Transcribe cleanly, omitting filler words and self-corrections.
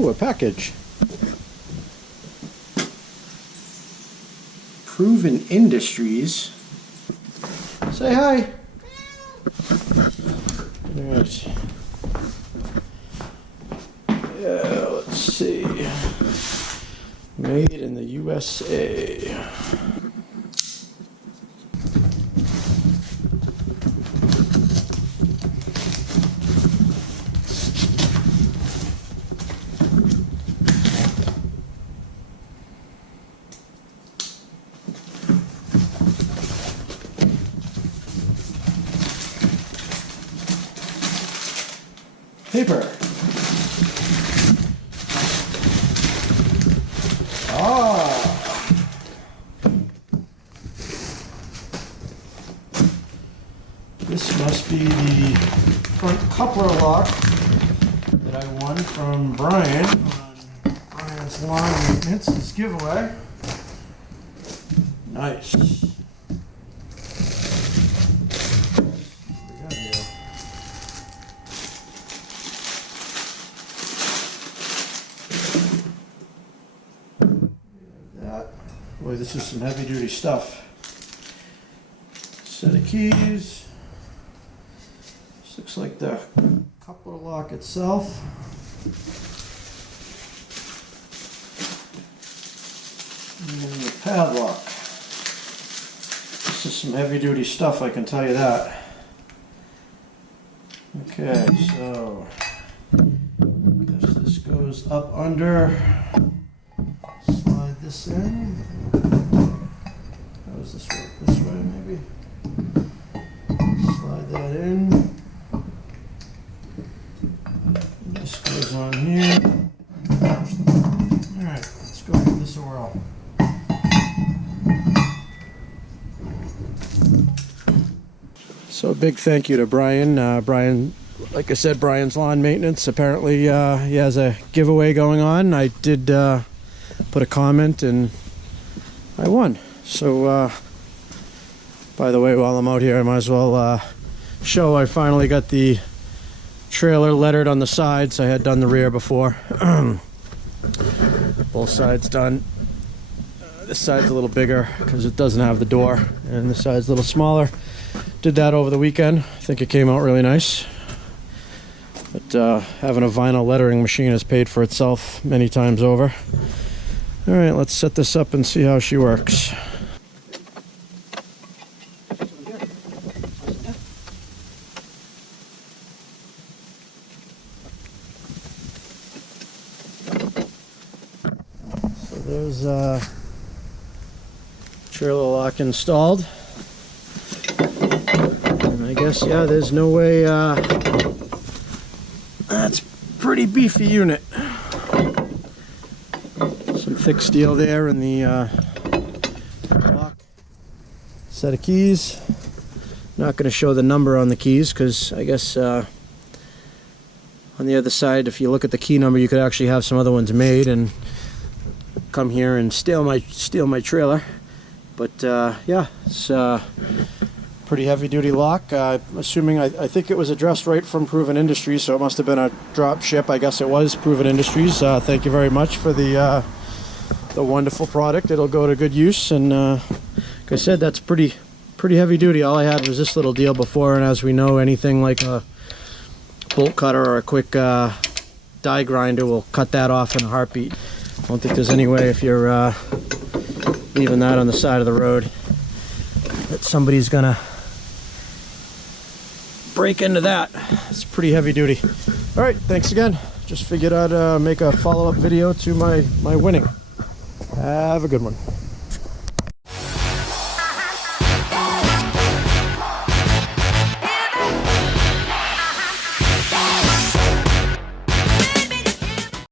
Ooh, a package. Proven Industries. Say hi. Alright. Yeah, let's see. Made in the USA. Paper. This must be the front coupler lock that I won from Brian on Brian's Lawn Maintenance giveaway. Nice. Boy, this is some heavy duty stuff. Set of keys. This looks like the coupler lock itself. And then the padlock. This is some heavy duty stuff, I can tell you that. Okay, so I guess this goes up under. Slide this in. How does this work? This way, maybe? Slide that in. And this goes on here. Alright, let's go give this a whirl. So a big thank you to Brian. Brian, like I said, Brian's Lawn Maintenance. Apparently he has a giveaway going on. I did put a comment and I won. So by the way, while I'm out here, I might as well show I finally got the trailer lettered on the sides. I had done the rear before. Both sides done. This side's a little bigger because it doesn't have the door, and this side's a little smaller. Did that over the weekend. I think it came out really nice. But having a vinyl lettering machine has paid for itself many times over. Alright, let's set this up and see how she works. So there's trailer lock installed. And I guess, yeah, there's no way, that's a pretty beefy unit. Some thick steel there in the lock. Set of keys. Not going to show the number on the keys because I guess on the other side, if you look at the key number, you could actually have some other ones made and come here and steal my trailer. But yeah, it's pretty heavy duty lock. Assuming I think it was addressed right from Proven Industries, so it must have been a drop ship. I guess it was Proven Industries. Thank you very much for the wonderful product. It'll go to good use, and like I said, that's pretty heavy duty. All I had was this little deal before, and as we know, anything like a bolt cutter or a quick die grinder will cut that off in a heartbeat. I don't think there's any way, if you're leaving that on the side of the road, that somebody's gonna break into that. It's pretty heavy duty. All right, thanks again. Just figured I'd make a follow-up video to my winning. Have a good one.